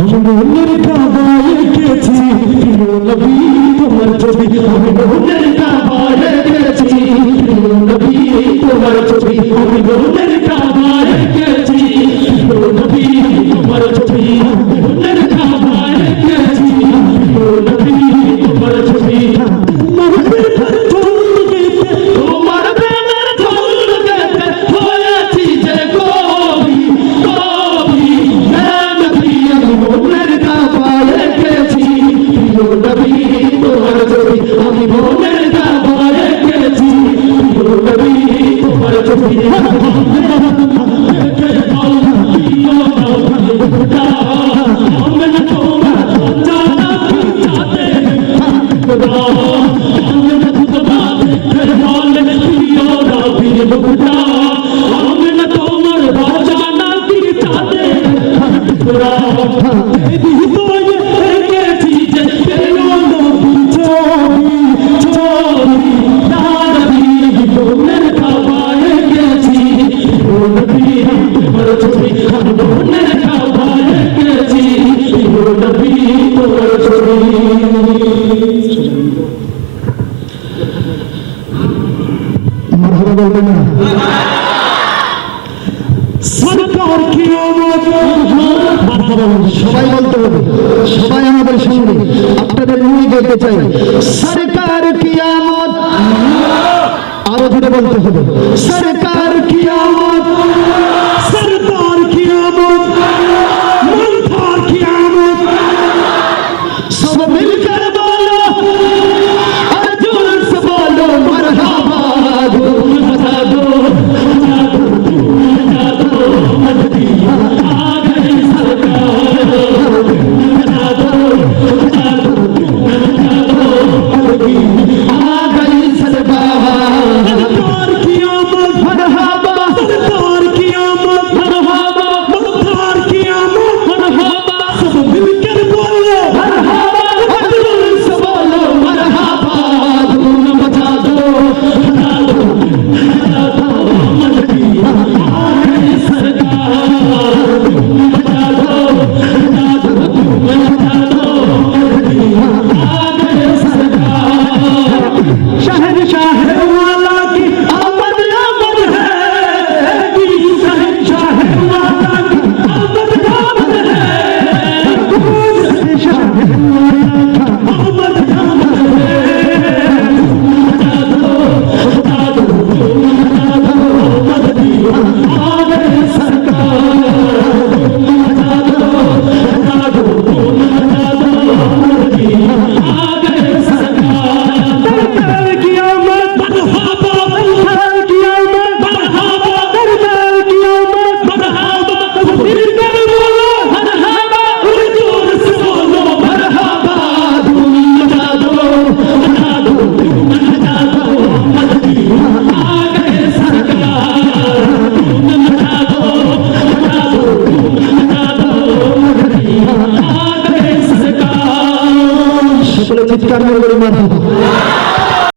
আমি মনের কাবায় এঁকেছি প্রিয় নবী তোমার ছবি, আমি মনের কাবায় এঁকেছি প্রিয় নবী তোমার ছবি, আমি মনের কাবায় এঁকেছি প্রিয় নবী তোমার ছবি, মনের কাবায় এঁকেছি প্রিয় নবী তোমার ছবি। তোমার প্রেমের ধুল গেতে, তোমার প্রেমের ধুল গেতে হয়েছি যে কবি কবি, নবী আমি মনের কাবায় এঁকেছি প্রিয় নবী তোমার ছবি, আমি মনের কাবায় এঁকেছি প্রিয় নবী তোমার ছবি। সরকার কি সবাই বলতে হবে, সবাই আমাদের সঙ্গে আপনাদের নিয়ে যেতে চাই। সরকার কিয়ামত, আরো ধরে বলতে হবে সরকার কিয়ামত, সরকার কিয়ামত, মনকার কিয়ামত, সব মিলकर बोलो और जोर से बोलो मरहबा, धूम मचा दो চিৎকার করে